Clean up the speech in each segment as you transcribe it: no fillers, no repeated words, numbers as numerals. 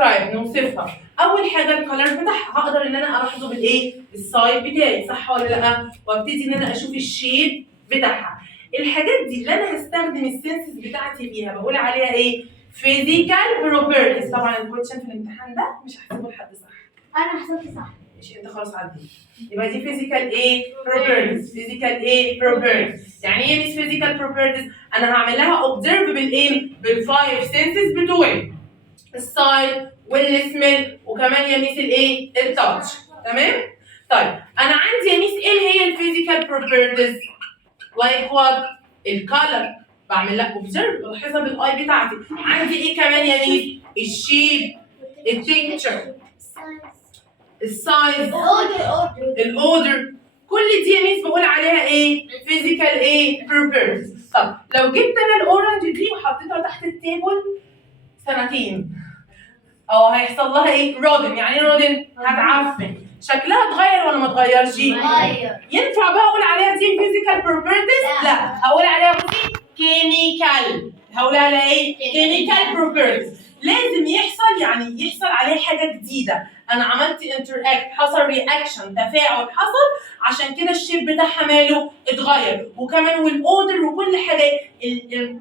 describe نوصفها. اول حاجه الكلر بتاعها هقدر ان انا الاحظه بالايه؟ السايد بتاعي، صح ولا لا؟ وابتدي ان انا اشوف الشيب بتاعها. الحاجات دي اللي انا هستخدم السنسز بتاعتي فيها بقول عليها ايه؟ physical properties. طبعا الكويشن في الامتحان ده مش هحسبه لحد صح. انا حسبت صح. ماشي انت خلاص عديت. يبقى دي physical ايه؟ properties. physical ايه؟ properties. يعني ايه مش physical properties؟ انا هعمل لها observe بالايه؟ بالفايف سنسز بتوعي. السايد والسميل وكمان يا ميس الايه؟ التاتش. تمام؟ طيب انا عندي يا ميس ايه هي الفيزيكال بروبرتيز؟ لايك وات؟ الكالر بعمل لها اوبزرف بلاحظها بالاي بتاعتي. عندي ايه كمان يا ميس؟ الشيب، التكتشر، السايز، الاودر. كل دي يا ميس بقول عليها ايه؟ فيزيكال ايه؟ بروبرتيز. طب لو جبت انا الاورنج دي وحطيتها تحت التيبل سنتين او هيحصل لها ايه؟ رودن. يعني ايه رودن؟ هتعفن. شكلها اتغير ولا ما اتغيرش؟ اتغير. ينفع بقى اقول عليها دي فيزيكال بروبرتيز؟ لا، هقول عليها بصي كيميكال. هقول عليها ايه؟ كيميكال بروبرتيز. لازم يحصل، يعني يحصل عليه حاجه جديده. انا عملت انتراكت، حصل رياكشن، تفاعل حصل، عشان كده الشيب بتاعها ماله؟ اتغير. وكمان والاودر وكل حاجه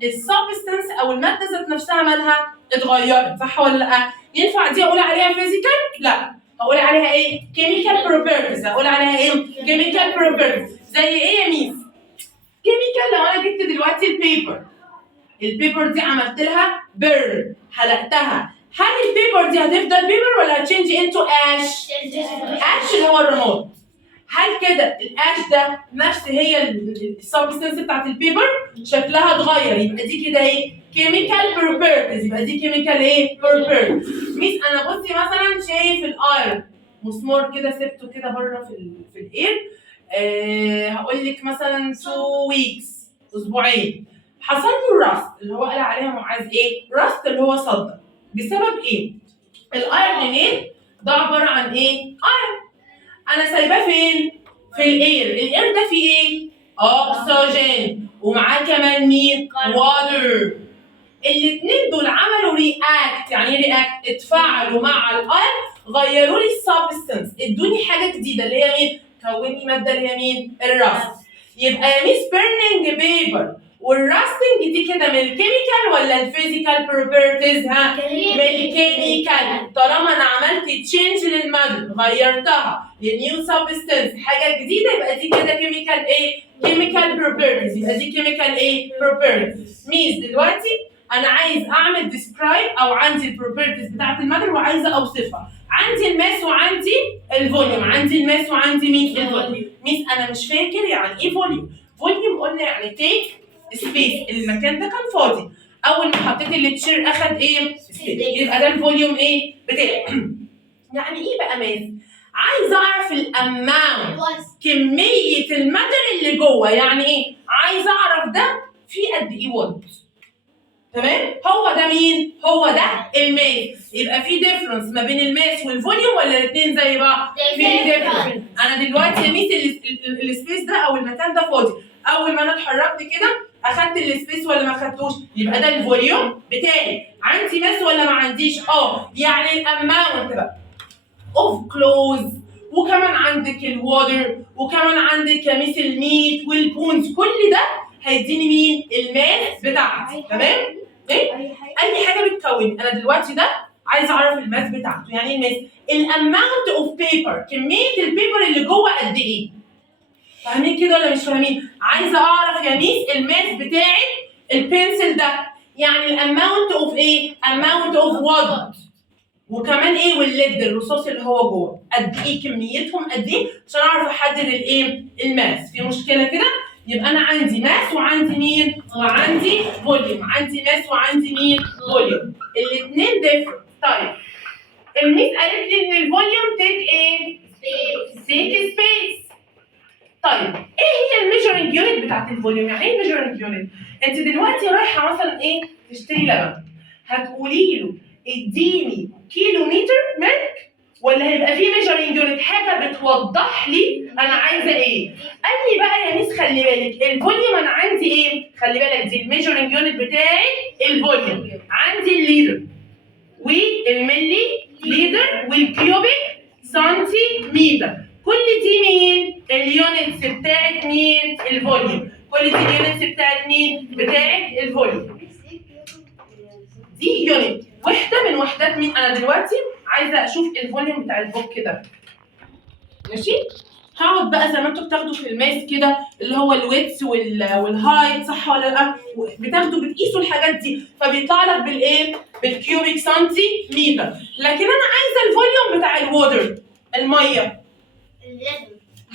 السبستنس او الماده ذات نفسها مالها؟ اتغيرت، صح ولا لا؟ ينفع دي اقول عليها فيزيكال؟ لا، اقول عليها ايه؟ كيميكال بروبرتيز. اقول عليها ايه؟ كيميكال بروبرتيز. زي ايه يا ميس؟ كيميكال لو انا جبت دلوقتي البيبر دي عملت لها بيرن، حلقتها، هل البيبر دي هتفضل بيبر ولا هتشينج انتو اش؟ اش اللي هو الرماد. هل كده الاش ده نفس هي السبستنس بتاعت البيبر؟ شكلها اتغير، يبقى دي كده ايه؟ كيميكال بروبرتيز. يبقى دي كيميكال ايه؟ بروبرتيز. ميس انا بصي مثلا شايف الايرون مسمار كده سبته كده بره في الاير، هقول لك مثلا 2 ويكس، اسبوعين، حصل له راست اللي هو قال عليها معاذ ايه؟ راست اللي هو صدى. بسبب ايه؟ الايرون ايه؟ ده عباره عن ايه؟ ايرون. انا سايباه فين؟ في الاير ده فيه ايه؟ اكسجين، ومعاه كمان مين؟ واتر. الاثنين دول عملوا رياكت. يعني ايه رياكت؟ اتفاعلوا مع الاير، غيروا لي السبستنس، ادوني حاجه جديده اللي هي مين؟ كوني ماده اللي هي مين؟ الراست. يبقى يا ميس بيرنينج بيبر والراستنج دي كده من الكيميكال ولا الفيزيكال بروبرتيز؟ ها؟ من الكيميكال. طالما انا عملت تشينج للماده، غيرتها لنيو سبستنس، حاجه جديده، يبقى دي كده كيميكال ايه؟ كيميكال بروبرتيز. يبقى دي كيميكال ايه؟ بروبرتيز. ميس دلوقتي انا عايز اعمل ديسكرايب او عندي البروبرتيز بتاعت الماده وعايزه اوصفها. عندي الماس وعندي الفوليوم. عندي الماس وعندي مين؟ الفوليوم. ميس انا مش فاكر يعني ايه فوليوم. فوليوم قلنا يعني تيك سبيس، المكان ده كان فاضي، اول ما حطيت التشير اخد ايه؟ سبيس، يبقى ده الفوليوم ايه؟ بتاعي. يعني ايه بقى ماس؟ عايزه اعرف الاماونت، كميه الماتر اللي جوه. يعني ايه؟ عايزه اعرف ده فيه قد ايه وات. تمام؟ هو ده مين؟ هو ده الماس. يبقى في ديفرنس ما بين الماس والفوليوم ولا الاثنين زي بعض؟ في ديفرنس. انا دلوقتي يا ميس السبيس ده او المكان ده فاضي، اول ما انا اتحركت كده اخدت السبيس ولا ما اخدتوش؟ يبقى ده الفوليوم بتاعي. عندي ماس ولا ما عنديش؟ يعني الاماونت بقى اوف كلوز، وكمان عندك الواتر، وكمان عندك يا ميس الميت والبونز، كل ده هيديني مين؟ الماس بتاعتي. تمام؟ ايه؟ اي حاجه بتكون. انا دلوقتي ده عايز اعرف الماس بتاعته. يعني ايه الماس؟ الاماونت اوف بيبر، كميه البيبر اللي جوه قد ايه؟ فاهمين كده ولا مش فاهمين؟ عايزه اعرف يا ميس الماس بتاعي البنسل ده، يعني الاماونت اوف ايه؟ اماونت اوف وات. وكمان ايه؟ والليد الرصاص اللي هو جوه قد ايه؟ كميتهم قد ايه؟ عشان اعرف احدد الايه؟ الماس. في مشكله كده؟ يبقى انا عندي ماس وعندي مين؟ وعندي فوليوم. عندي ماس وعندي مين؟ فوليوم. الاثنين ديفرنت. طيب الميس قالت لي ان الفوليوم تيك ايه؟ تيك سبيس. طيب ايه هي الميجرنج يونت بتاعت الفوليوم؟ يعني ايه الميجرنج يونت؟ انت دلوقتي رايحه مثلا ايه؟ تشتري لبن، هتقولي له اديني كيلو متر ملك، ولا هيبقى في ميجرنج يونت حاجه بتوضح لي انا عايزه ايه؟ قال لي بقى يا ميس خلي بالك الفوليوم انا عندي ايه؟ خلي بالك دي الميجرنج يونت بتاعي الفوليوم. عندي الليتر، والملي لتر والكيوبيك سنتيمتر. كل دي مين؟ اليونتس بتاعت مين؟ الفوليوم. كل دي اليونتس بتاعت مين؟ بتاعت الفوليوم. دي يونت، وحده من وحدات مين؟ انا دلوقتي عايزه اشوف الفوليوم بتاع البوك كده. ماشي؟ هقعد بقى زي ما انتوا بتاخدوا في الماس كده اللي هو الويتس والهايت، صح ولا لا؟ بتاخدوا بتقيسوا الحاجات دي فبيطلع لك بالايه؟ بالكيوبيك سنتيمتر. لكن انا عايزه الفوليوم بتاع الووتر، الميه،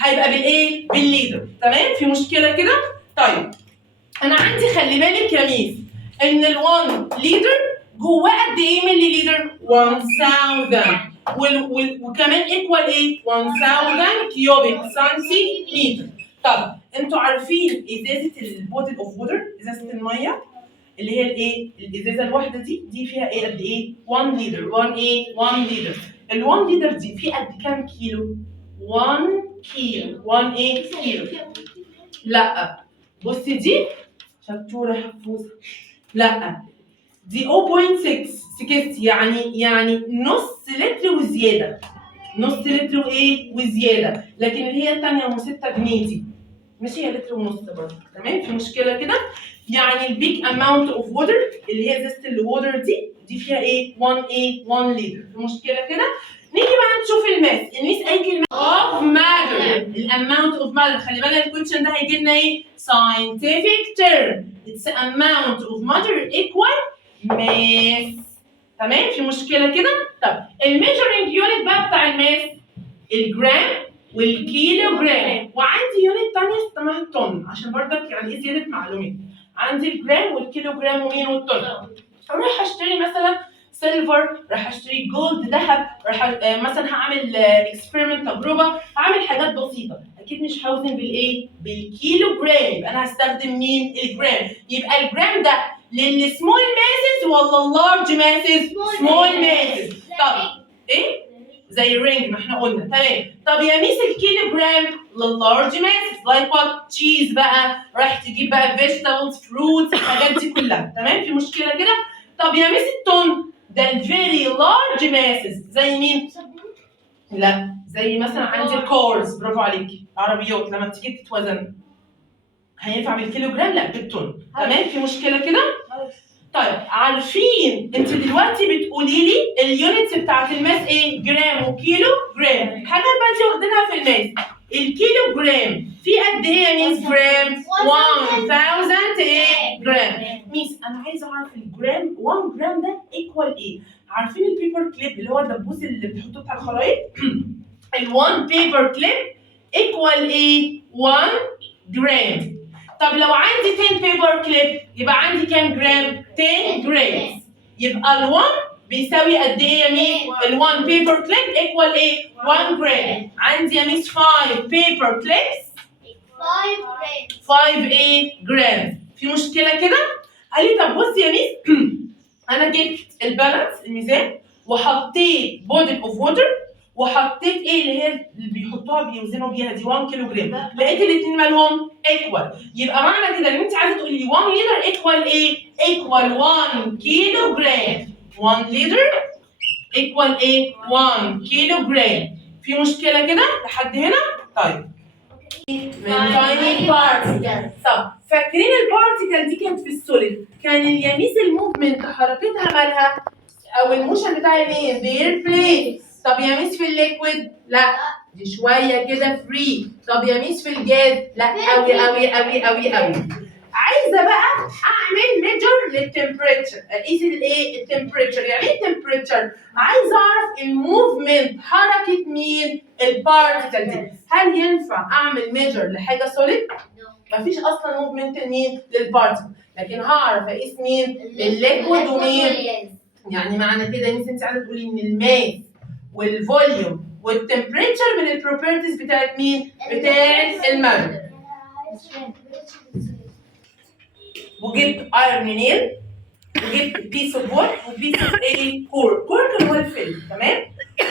هيبقى بالايه؟ بالليتر. تمام؟ في مشكله كده؟ طيب انا عندي خلي بالك يا ميس ان ال1 لتر جواه قد ايه ملي لتر؟ 1000 وكمان ايكوال ايه؟ 1000 كيوبيك سنتيمتر. طب انتوا عارفين ازازه البوتل اوف ووتر، ازازه الميه اللي هي الايه؟ الازازه الواحده دي فيها ايه قد ايه؟ 1 لتر. 1 ايه؟ 1 لتر. ال1 لتر دي فيه قد كام كيلو؟ 1 كيلو. 1 ايه؟ كيلو. لا بصي دي شطوره حفوظه. لا دي 0.6 يعني نص لتر وزياده. نص لتر وايه؟ وزياده. لكن اللي هي الثانيه ام 6 جنيه دي مش هي لتر ونص برضه. تمام؟ في مشكله كده؟ يعني البيج اماونت اوف ووتر اللي هي ازازه الووتر دي فيها ايه؟ 1 ايه؟ 1 لتر. في مشكله كده؟ نيجي بقى نشوف الماس. الميس اي كلمه اوف ماتر، الاماونت اوف ماتر. خلي بالك الكويشن ده هيجي لنا ايه؟ scientific term. It's amount of matter equal mass. تمام؟ في مشكله كده؟ طب الميجرنج يونت بقى بتاع الماس الجرام والكيلو جرام، وعندي يونت ثانيه اسمها الطن عشان برضك يعني ايه زياده معلومات. عندي الجرام والكيلو جرام ومين والطن. اروح اشتري مثلا سيلفر، راح اشتري جولد ذهب، راح مثلا هعمل اكسبيرمنت تجربه، هعمل حاجات بسيطه. اكيد مش هوزن بالايه؟ بالكيلو جرام. يبقى انا هستخدم مين؟ الجرام. يبقى الجرام ده للسمول ماسز ولا اللارج ماسز؟ سمول ماسز. طب ايه؟ زي الرينج ما احنا قلنا. تمام. طب يا ميس الكيلو جرام لللارج ماسز لايك وات؟ تشيز بقى، رايح تجيب بقى فيجيتابلز، فروتس، الحاجات دي كلها. تمام؟ في مشكله كده؟ طب يا ميس التون ده الفيري لارج ماسز زي مين؟ لا زي مثلا عندي الكورز. برافو عليكي. عربيات لما بتيجي تتوزن هينفع بالكيلو جرام؟ لا بالتون. تمام؟ في مشكله كده؟ طيب عارفين انت دلوقتي بتقولي لي اليونتس بتاعت الماس ايه؟ جرام وكيلو جرام. حاجه بقى انت واخدينها في الماس. الكيلو جرام في قد ايه يا ميس جرام؟ 1000 ايه؟ جرام. ميس انا عايزه اعرف الجرام. 1 جرام ده ايكوال ايه؟ عارفين البيبر كليب اللي هو الدبوس اللي بتحطوه بتاع الخرايط؟ ال1 بيبر كليب ايكوال ايه؟ 1 جرام. طب لو عندي 10 بيبر كليب يبقى عندي كام جرام؟ 10 جرام. يبقى ال1 بيساوي قد ايه يا ميس؟ ال1 بيبر كليب ايكوال ايه؟ 1 جرام. عندي يا ميس 5 بيبر كليبس 5 ايه؟ جرام. في مشكله كده؟ قال لي طب بصي يا ميس انا جبت البالانس الميزان وحطيت بودل اوف ووتر وحطيت ايه اللي هي اللي بيحطوها بيوزنوا بيها دي 1 كيلو جرام. لقيت الاثنين مالهم ايكوال. يبقى معنى كده ان انت عايزه تقولي لي 1 لتر ايكوال ايه؟ ايكوال 1 كيلو جرام. 1 لتر ايكوال ايه؟ 1 كيلو جرام. في مشكله كده لحد هنا؟ طيب من tiny particle. طب فاكرين البارتيكل دي كانت في السوليد، كان اليميس الموفمنت حركتها مالها او الموشن بتاع مين؟ بير بليس. طب يا ميس في الليكويد؟ لا دي شويه كده فري. طب يا ميس في الجاز؟ لا قوي قوي قوي قوي قوي. عايزه بقى اعمل ميجر للتمبريتشر، اقيس الايه؟ التمبريتشر. يعني ايه التمبريتشر؟ عايزه اعرف الموفمنت، حركه مين؟ البارتيكل دي. هل ينفع اعمل ميجر لحاجه سوليد؟ مفيش اصلا موفمنت لمين؟ للبارتيكل. لكن هعرف اقيس مين؟ الليكويد ومين؟ يعني معنى كده ان انت عايزه تقولي ان الماس والفوليوم والتمبريتشر من البروبرتيز بتاعت مين؟ بتاعت المادة. وجبت ايرون نيل وجبت بيس اوف وود وبيس اوف ايه؟ كورك. كورك اللي هو الفيلم. تمام؟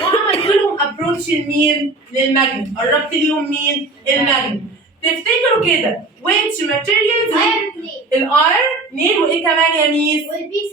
وعملت لهم ابروتش لمين؟ للماجنت. قربت ليهم مين؟ الماجنت. تفتكروا كده which materials ايرون نيل الايرن نيل وايه كمان يا ميس؟ والبيس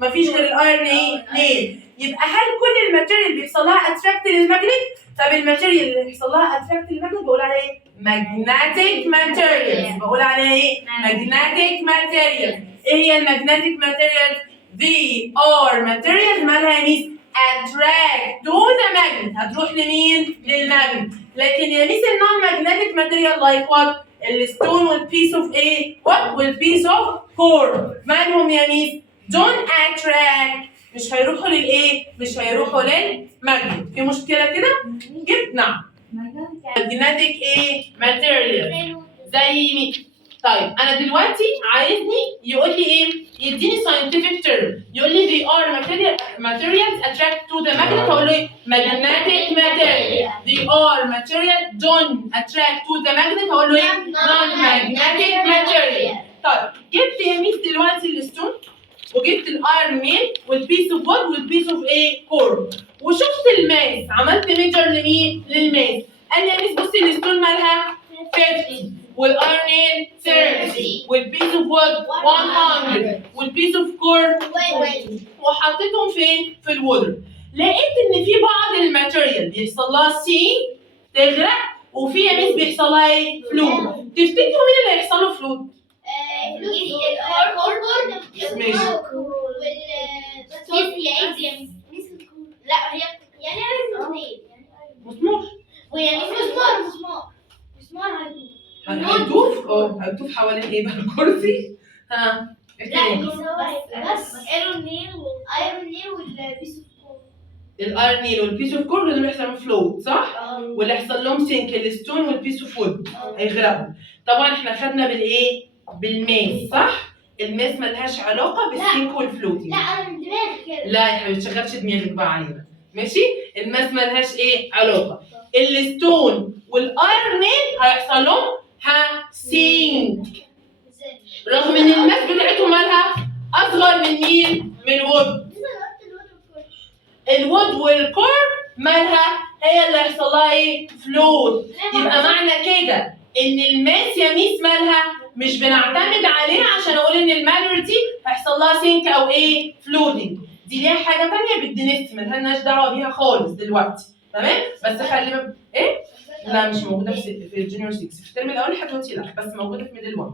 لا مفيش غير الايرن ايه؟ نيل. يبقى هل كل الماتيريال بيحصل لها اتراكت للماجنت؟ طب الماتيريال اللي بيحصل لها اتراكت للماجنت بقول عليها ايه؟ magnetic materials. بقول عليها ايه؟ magnetic materials. ايه هي المagnetic materials؟ they are materials مالها يا ميس؟ attract to the magnet. هتروح لمين؟ للماجنت. لكن يا ميس النون magnetic material like what؟ الستون والبيس اوف ايه؟ what؟ والبيس اوف كور. مالهم يا ميس؟ don't attract. مش هيروحوا للايه؟ مش هيروحوا للماجنت. في مشكلة كده؟ جبت نعم. magnetic ايه؟ material. زي مين؟ طيب انا دلوقتي عايزني يقول لي ايه؟ يديني scientific term. يقول لي they are materials attract to the magnet. هقول له ايه؟ magnetic material. they are material don't attract to the magnet. هقول له ايه؟ non-magnetic material. طيب جبت يا ميس دلوقتي الستون وجبت الايرون نيل والبيس اوف وود والبيس اوف ايه؟ كور وشفت الماس. عملت ميجر لمين؟ للماس. قال لي يا ميس بصي الستون مالها 50 والايرون نيل 30 والبيس اوف وود 100 والبيس اوف كور وحطيتهم فين؟ في الوودر. لقيت ان في بعض الماتيريال بيحصل لها سي تغرق وفي يا ميس بيحصل لها ايه؟ فلود. تفتكروا مين اللي هيحصل له فلود؟ لا هي يعني مسمار. مسمار هتدوف حوالين ايه بقى؟ الكرسي؟ ها لا بس ايرون نيل والبيس اوف الايرون نيل والبيس اوف كور اللي بيحصل لهم فلوت صح؟ واللي يحصل لهم سينك الستون والبيس اوف وود هيغرقوا. طبعا احنا خدنا بالايه؟ بالماس صح؟ الماس ملهاش علاقه بالسينك والفلوتنج. لا انا من دماغي كده. لا يا حبيبتي شغلش دماغك بقى علينا ماشي؟ الماس ملهاش ايه؟ علاقه. الستون والايرون نيل هيحصل لهم سينك رغم ان الماس بتاعتهم مالها اصغر من مين؟ من الوود. الوود والكور مالها هي اللي هيحصل لها ايه؟ فلوت. يبقى معنى كده ان الماس يا ميس مالها مش بنعتمد عليه عشان اقول ان الماتر دي هيحصل لها سينك او ايه؟ فلوتنج. دي ليها حاجه ثانيه بالدنست مالهاش دعوه بيها خالص دلوقتي تمام؟ بس خلي ايه؟ لا مش موجوده في الجونيور 6 في الترم الاول لحد دلوقتي لا بس موجوده في ميدل 1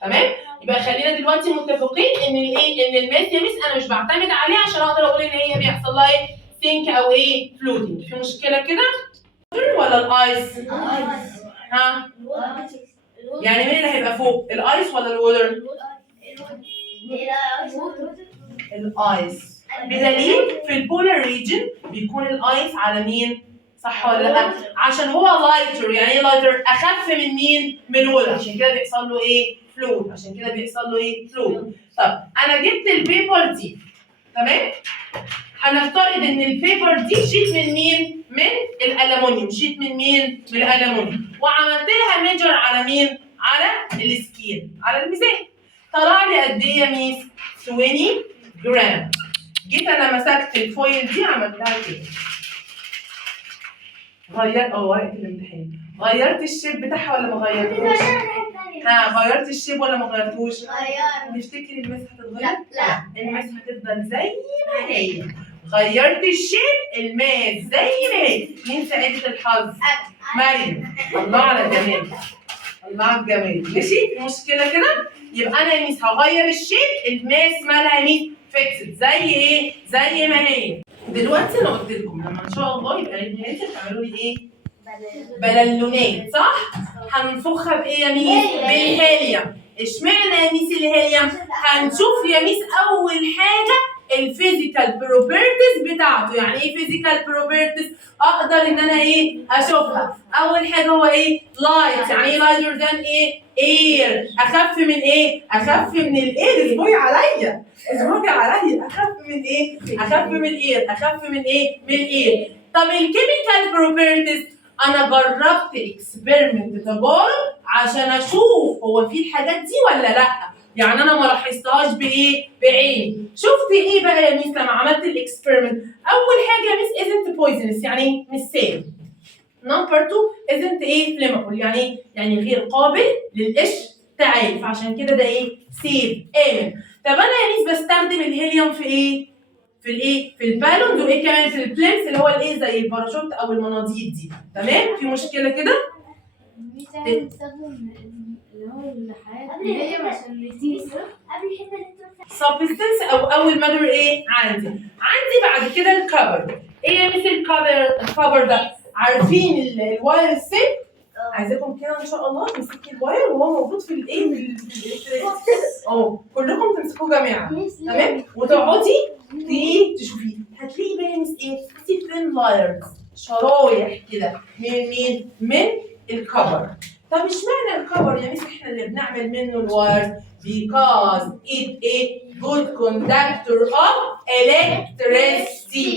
تمام؟ يبقى خلينا دلوقتي متفقين ان الايه؟ ان الماس يا ميس انا مش بعتمد عليه عشان اقدر اقول ان هي بيحصل لها ايه؟ سينك او ايه؟ فلوتنج. في مشكله كده؟ ولا الايس؟ ها؟ يعني مين اللي هيبقى فوق؟ الايس ولا الوودر؟ الايس. بدليل في البولار ريجن بيكون الايس على مين؟ صح ولا لا؟ عشان هو لايتر. يعني ايه لايتر؟ اخف من مين؟ من الوودر. عشان كده بيحصل له ايه؟ فلوت. عشان كده بيحصل له ايه؟ فلوت. طب انا جبت البيبر دي تمام؟ هنفترض ان البيبر دي شيت من مين؟ من الالومنيوم. شيت من مين؟ من الالومنيوم. وعملت لها ميجر على مين؟ على السكيل على الميزان. طلع لي قد ايه يا ميس؟ 20 جرام. جيت انا مسكت الفويل دي عملتها كده. غيرت ورقه الامتحان. غيرت الشيب بتاعها ولا ما غيرتوش؟ غيرت الشيب ولا ما غيرتوش؟ تفتكري الماس هتتغير؟ لا الماس هتفضل زي ما هي. غيرت الشيب الماس زي ما هي. مين سعيدة الحظ؟ مريم. الله على الجمال. الله على الجمال. ماشي؟ في مشكلة كده؟ يبقى أنا يا ميس هغير الشيب الماس مالها يا ميس فيكسد زي إيه؟ زي ما هي. دلوقتي أنا قلت لكم لما إن شاء الله يبقى البنات تعملوا لي إيه؟ بلالونات صح؟ هنفخها بإيه يا ميس؟ بالهيليوم. اشمعنى يا ميس الهيليوم؟ هنشوف يا ميس أول حاجة الفيزيكال بروبرتيز بتاعته. يعني ايه فيزيكال بروبرتيز؟ اقدر ان انا ايه؟ اشوفها. اول حاجه هو ايه؟ لايت. يعني ايه لايتر ذان ايه؟ اير. اخف من ايه؟ اخف من الاير. اسبوعي عليا اخف من ايه؟ اخف من الاير. اخف من ايه؟ من الاير. طب الكيميكال بروبرتيز انا جربت اكسبيرمنت تجارب عشان اشوف هو في الحاجات دي ولا لا. يعني انا ما لاحظتهاش بايه؟ بعيني. شفت ايه بقى يا ميس لما عملت الاكسبيرمنت؟ اول حاجه يا ميس isn't poisonous. يعني مش سام. نمبر 2 isn't ايه flammable، يعني ايه؟ يعني غير قابل للاشتعال، فعشان كده ده ايه؟ سيف امن. طب انا يا ميس بستخدم الهيليوم في ايه؟ في الايه؟ في البالونز، وايه كمان في البلانس اللي هو الايه زي الباراشوت او المناطيد دي، تمام؟ في مشكله كده؟ بنستخدم اللي هو الحاجات اللي هي عشان نسيس قبل الحته اللي انت سبستنس او اول ماتر ايه عندي بعد كده الكفر. ايه يا ميس الكفر ده؟ عارفين الواير السيل؟ عايزاكم كده ان شاء الله تمسكي الواير وهو موجود في الايه في كلكم تمسكوه جميعا، تمام؟ وتقعدي تشوفيه، هتلاقي بقى يا ميس ايه؟ ثين لايرز، شرايح كده من مين؟ من الكفر. طب اشمعنى الكفر يا ميس احنا اللي بنعمل منه الواير؟ Because it a good conductor of electricity.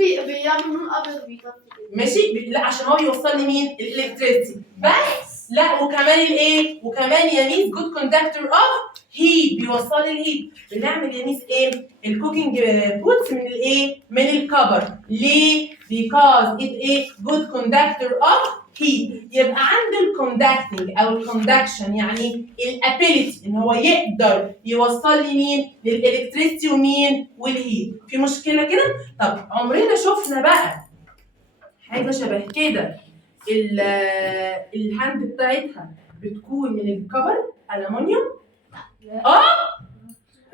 يعني بيعمل لون ابيض بيطفي ماشي؟ لا عشان هو بيوصل لي مين؟ الالكتريسيتي بس. لا وكمان الايه؟ وكمان يا ميس good conductor of heat، بيوصل لي الهيت. بنعمل يا ميس ايه؟ الكوكينج بوتس من الايه؟ من الكفر. ليه؟ Because it a good conductor of heat. يبقى عنده الكوندكتنج او الكوندكشن، يعني الابيليتي ان هو يقدر يوصل لي مين؟ للالكتريسيتي ومين؟ والهيت. في مشكله كده؟ طب عمرنا شفنا بقى حاجه شبه كده الهاند بتاعتها بتكون من الكبر ألمونيوم؟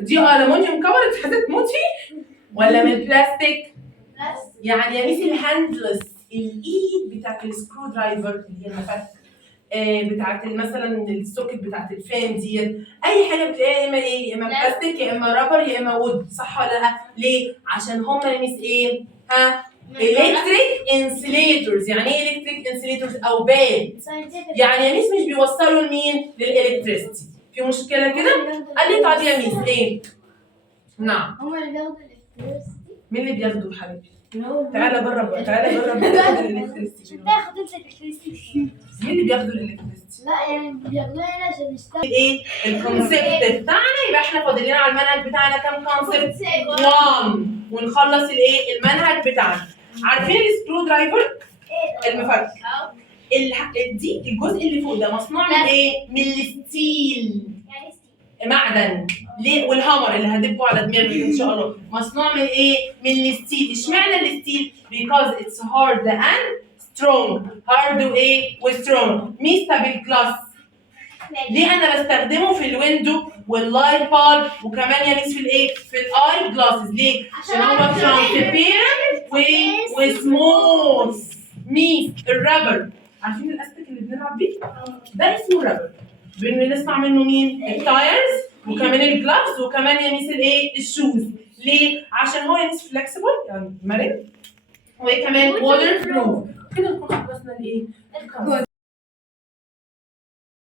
دي ألمونيوم كبر هتموتي ولا من بلاستيك؟ يعني يا ميس الهاندلس، الايد بتاعت السكرو درايفر اللي هي المفك بتاعت مثلا السوكت بتاعت الفان ديت، اي حاجه بتلاقيها يا اما ايه؟ يا اما بلاستيك يا اما رابر يا اما وود، صح ولا لا؟ ليه؟ عشان هما يا ميس ايه؟ electric insulators. يعني ايه electric insulators او باد؟ يعني يا ميس مش بيوصلوا لمين؟ للالكتريستي. في مشكله كده؟ قال لي طب يا ميس ايه؟ نعم. هما اللي بياخدوا الالكتريسيتي. مين اللي بياخده يا حبيبي؟ تعالى جرب تاخد الالكتريستي. تاخد انت الالكتريسيتي. مين اللي بياخدوا الالكتريستي؟ لا يعني بياخدوها هنا عشان نشتغل. ايه؟ الكونسيبت بتاعنا. يبقى احنا فاضل لنا على المنهج بتاعنا كام كونسيبت؟ 1 ونخلص الايه؟ المنهج بتاعنا. عارفين السكرو درايفر؟ المفك. دي الجزء اللي فوق ده مصنوع من ايه؟ من الستيل، معدن. ليه؟ والهامر اللي هدبه على دماغي ان شاء الله مصنوع من ايه؟ من الستيل. اشمعنى الستيل؟ because it's hard and strong. hard وايه؟ وسترونج. ميزته بالجلاس. ليه انا بستخدمه في الويندو واللايت بال وكمان يا ميس في الايه؟ في الاي جلاسز. ليه؟ عشان هو ترانسبيرنت وسموث. ميس الرابر، عارفين الاستك اللي بنلعب بيه؟ ده اسمه رابر. بنصنع منه مين؟ التايرز وكمان الجلافز وكمان يا ميس الايه؟ الشوز. ليه؟ عشان هو يا ميس فلكسبل يعني مرن، وكمان ووتر بروف. كده نكون خلصنا الايه؟